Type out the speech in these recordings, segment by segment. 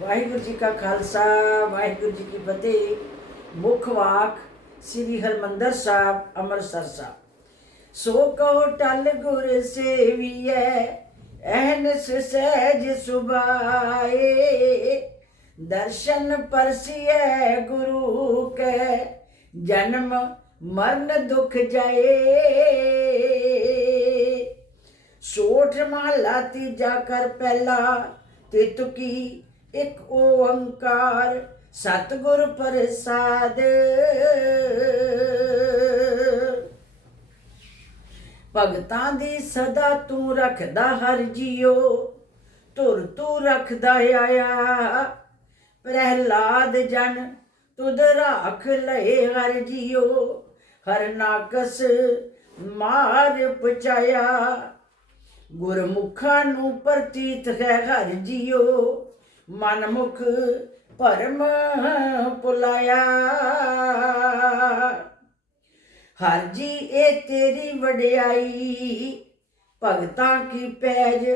ਵਾਹਿਗੁਰੂ ਜੀ ਕਾ ਖਾਲਸਾ, ਵਾਹਿਗੁਰੂ ਜੀ ਕੀ ਫਤਿਹ। ਮੁੱਖ ਵਾਕ ਸ੍ਰੀ ਹਰਮੰਦਰ ਸਾਹਿਬ, ਅੰਮ੍ਰਿਤਸਰ ਸਾਹਿਬ। ਸੋ ਕਹੋ ਟਲ ਗੁਰ ਸੇਵੀਐ ਐਨਸ ਸਹਿਜ ਸੁਭਾਏ। ਦਰਸ਼ਨ ਪਰਸੀਐ ਗੁਰੂ ਕੈ, ਜਨਮ ਮਰਨ ਦੁਖ ਜਾਏ। ਸੋਠ ਮਹਲਾ ਤੀਜਾ ਕਰ ਪਹਿਲਾ ਤੇ ਤੁਕੀ ਇੱਕ ਓੰਕਾਰ ਸਤਿਗੁਰ ਪ੍ਰਸਾਦ। ਭਗਤਾਂ ਦੀ ਸਦਾ ਤੂੰ ਰੱਖਦਾ ਹਰ ਜੀਓ ਤੁਰ ਤੂੰ ਰੱਖਦਾ ਆਇਆ। ਪ੍ਰਹਿਲਾਦ ਜਨ ਤੁਧ ਰਾਖ ਲਏ ਹਰ ਜੀਓ, ਹਰ ਨਾਕਸ ਮਾਰ ਪਚਾਇਆ ਗੁਰਮੁਖਾਂ ਨੂੰ ਪ੍ਰਤੀਤ ਹੈ ਹਰ ਜੀਓ ਮਨਮੁਖ ਪਰਮ ਪੁਲਾਇਆ ਹਰ ਜੀ ਇਹ ਤੇਰੀ ਵਡਿਆਈ, ਭਗਤਾਂ ਕੀ ਪੈਜ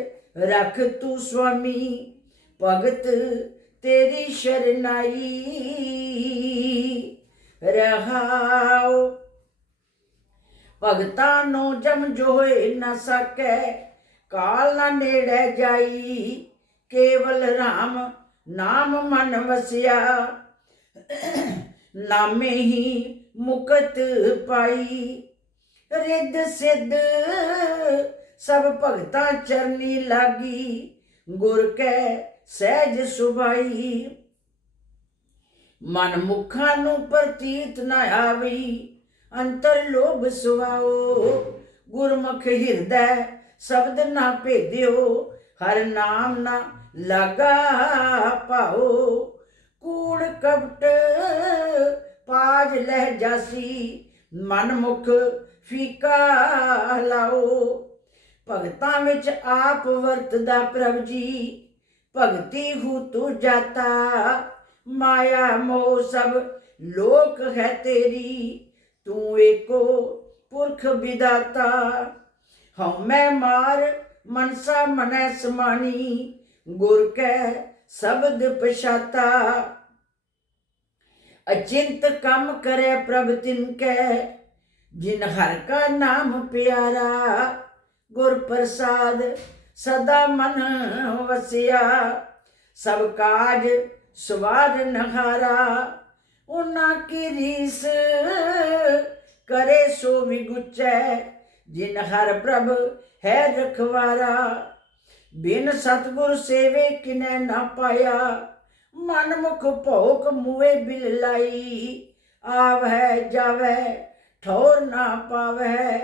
ਰੱਖ ਤੂੰ ਸੁਆਮੀ? ਭਗਤ ਤੇਰੀ ਸ਼ਰਨਾਈ ਰਹਾਓ ਭਗਤਾਂ ਨੂੰ ਜਮ ਜੋਏ ਨਾ ਸਕੈ, ਕਾਲ ਨਾ ਨੇੜੇ ਜਾਈ। ਕੇਵਲ RAM ਨਾਮ ਮਨ ਵਸਿਆ। ਨਾਮੇ ਹੀ ਮੁਕਤ ਪਾਈ। ਰਿੱਧ ਸਿੱਧ ਸਭ ਭਗਤਾਂ ਚਰਨੀ ਲਾਗੀ। ਗੁਰ ਕੈ ਸਹਿਜ ਸੁਭਾਈ। ਮਨ ਮੁਖਾਂ ਨੂੰ ਪ੍ਰਤੀਤ ਨਾ ਆਵੀ। ਅੰਤਰ ਲੋਭ ਸੁਆਓ। ਗੁਰਮੁਖ ਹਿਰਦੈ ਸ਼ਬਦ ਨਾ ਭੇਦਿਓ। ਹਰ ਨਾਮ ਨਾ ਲਗਾ ਪਾਓ ਕੂੜ ਕਪਟ ਪਾਜ ਲਹਿ ਜਾਸੀ, ਮਨ ਮੁਖ ਫੀਕਾ ਲਾਓ। ਭਗਤਾਂ ਵਿੱਚ ਆਪ ਵਰਤਦਾ ਪ੍ਰਭ ਜੀ, ਭਗਤੀ ਹੂ ਤੂ ਜਾਤਾ, ਮਾਇਆ ਮੋਹ ਸਭ ਲੋਕ ਹੈ ਤੇਰੀ, ਤੂੰ ਏਕੋ ਪੁਰਖ ਵਿਦਾਤਾ। ਹਉ ਮੈਂ ਮਾਰ ਮਨਸਾ ਮਨੈ ਸਮਾਨੀ, ਗੁਰ ਕੈ ਸ਼ਬਦ ਪਛਾਤਾ। ਅਚਿੰਤ ਕੰਮ ਕਰੇ ਪ੍ਰਭ ਤਿਨ ਕੈ, ਜਿਨ ਹਰ ਕਾ ਨਾਮ ਪਿਆਰਾ, ਗੁਰ ਪ੍ਰਸਾਦ ਸਦਾ ਮਨ ਵਸਿਆ। ਸਭ ਕਾਜ ਸਵਾਦ ਨਹਾਰਾ ਉਹਨਾਂ ਕੀ ਰੀਸ ਕਰੇ ਸੋ ਵਿਗੁਚੈ। ਜਿਨ ਹਰ ਪ੍ਰਭ ਹੈ ਰਖਵਾਰਾ, ਬਿਨ ਸਤਗੁਰ ਸੇਵੇ ਕਿਨੈ ਨਾ ਪਾਇਆ। ਮਨ ਮੁਖ ਭੋਕ ਮੂਏ ਬਿਲ ਲਾਈ ਆਵੈ ਜਾਵੈ ਠੋਰ ਨਾ ਪਾਵੈ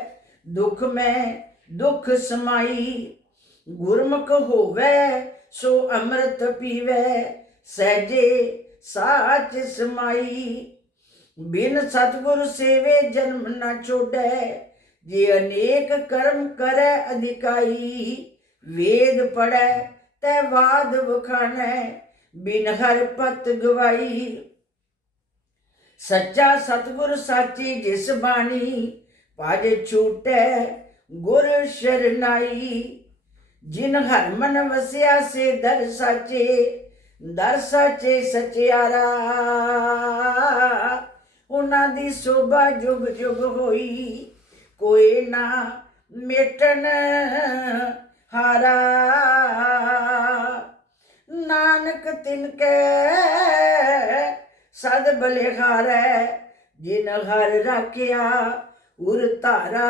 ਦੁਖ ਮੈਂ ਦੁਖ ਸਮਾਈ, ਗੁਰਮੁਖ ਹੋਵੇ, ਸੋ ਅੰਮ੍ਰਿਤ ਪੀਵੇ, ਸਹਜੇ ਸਾਚ ਸਮਾਈ। ਬਿਨ ਸਤਗੁਰ ਸੇਵੇ ਜਨਮ ਨਾ ਛੋੜੈ ਜੇ ਅਨੇਕ ਕਰਮ ਕਰੈ ਅਧਿਕਾਈ, ਵੇਦ ਪੜੈ ਤੈ ਵਾਦ ਵਖਾਣੈ, ਬਿਨ ਹਰ ਪਤ ਗਵਾਈ। ਸੱਚਾ ਸਤਗੁਰ ਸਾਚੀ ਜਿਸ ਬਾਣੀ, ਭਜ ਛੂਟੈ ਗੁਰ ਸ਼ਰਨਾਈ। ਜਿਨ ਹਰ ਮਨ ਵਸਿਆ ਸੇ ਦਰ ਸਾਚੇ ਦਰ ਸਾਚੇ ਸਚਿਆਰਾ। ਉਹਨਾਂ ਦੀ ਸੋਭਾ ਜੁਗ ਜੁਗ ਹੋਈ। ਨਾ ਮੇਟਨ ਹਾਰਾ। ਨਾਨਕ ਤਿਨ ਕੈ ਸਦ ਬਲਿਹਾਰੈ, ਜਿਨ ਹਰ ਰਾਖਿਆ ਉਰ ਧਾਰਾ।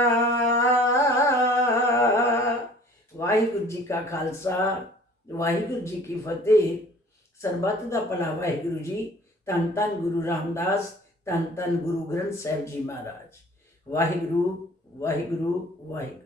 ਵਾਹਿਗੁਰੂ ਜੀ ਕਾ ਖਾਲਸਾ, ਵਾਹਿਗੁਰੂ ਜੀ ਕੀ ਫਤਿਹ। ਸਰਬੱਤ ਦਾ ਭਲਾ ਵਾਹਿਗੁਰੂ ਜੀ। ਧੰਨ ਧੰਨ ਗੁਰੂ ਰਾਮਦਾਸ, ਧੰਨ ਧੰਨ ਗੁਰੂ ਗ੍ਰੰਥ ਸਾਹਿਬ ਜੀ ਮਹਾਰਾਜ। ਵਾਹਿਗੁਰੂ ਵਾਹਿਗੁਰੂ ਵਾਹਿਗੁਰੂ।